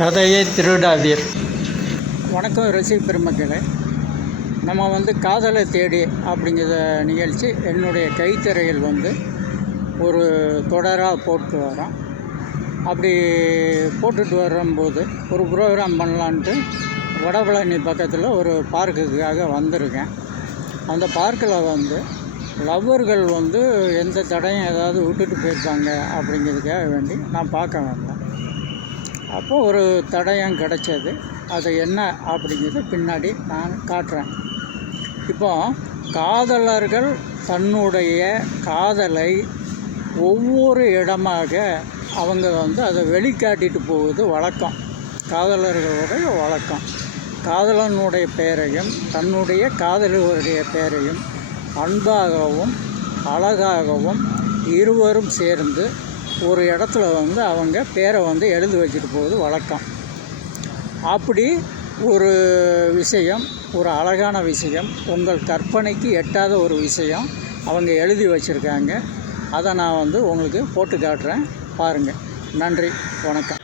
கதையை திருடாதீர். வணக்கம் ரசிக பெருமக்களே. நம்ம காதலை தேடி அப்படிங்கிற நிகழ்ச்சி என்னுடைய கைத்திரையில் ஒரு தொடராக போட்டு வரோம். அப்படி போட்டுட்டு வரும்போது ஒரு ப்ரோக்ராம் பண்ணலான்ட்டு வடபழனி பக்கத்தில் ஒரு பார்க்குக்காக வந்திருக்கேன். அந்த பார்க்கில் லவ்வர்கள் எந்த தடையும் ஏதாவது விட்டுட்டு போயிருப்பாங்க அப்படிங்கிறதுக்காக வேண்டி நான் பார்க்க வந்தேன். அப்போது ஒரு தடயம் கிடச்சது. அது என்ன அப்படிங்கிறது பின்னாடி நான் காட்டுறேன். இப்போ காதலர்கள் தன்னுடைய காதலை ஒவ்வொரு இடமாக அவங்க அதை வெளிக்காட்டிட்டு போவது வழக்கம், காதலர்களுடைய வழக்கம். காதலனுடைய பெயரையும் தன்னுடைய காதலருடைய பெயரையும் அன்பாகவும் அழகாகவும் இருவரும் சேர்ந்து ஒரு இடத்துல அவங்க பேரை எழுதி வச்சுட்டு போகுது வழக்கம். அப்படி ஒரு விஷயம், ஒரு அழகான விஷயம், உங்கள் கற்பனைக்கு எட்டாத ஒரு விஷயம் அவங்க எழுதி வச்சுருக்காங்க. அதை நான் உங்களுக்கு போட்டு காட்டுறேன், பாருங்கள். நன்றி, வணக்கம்.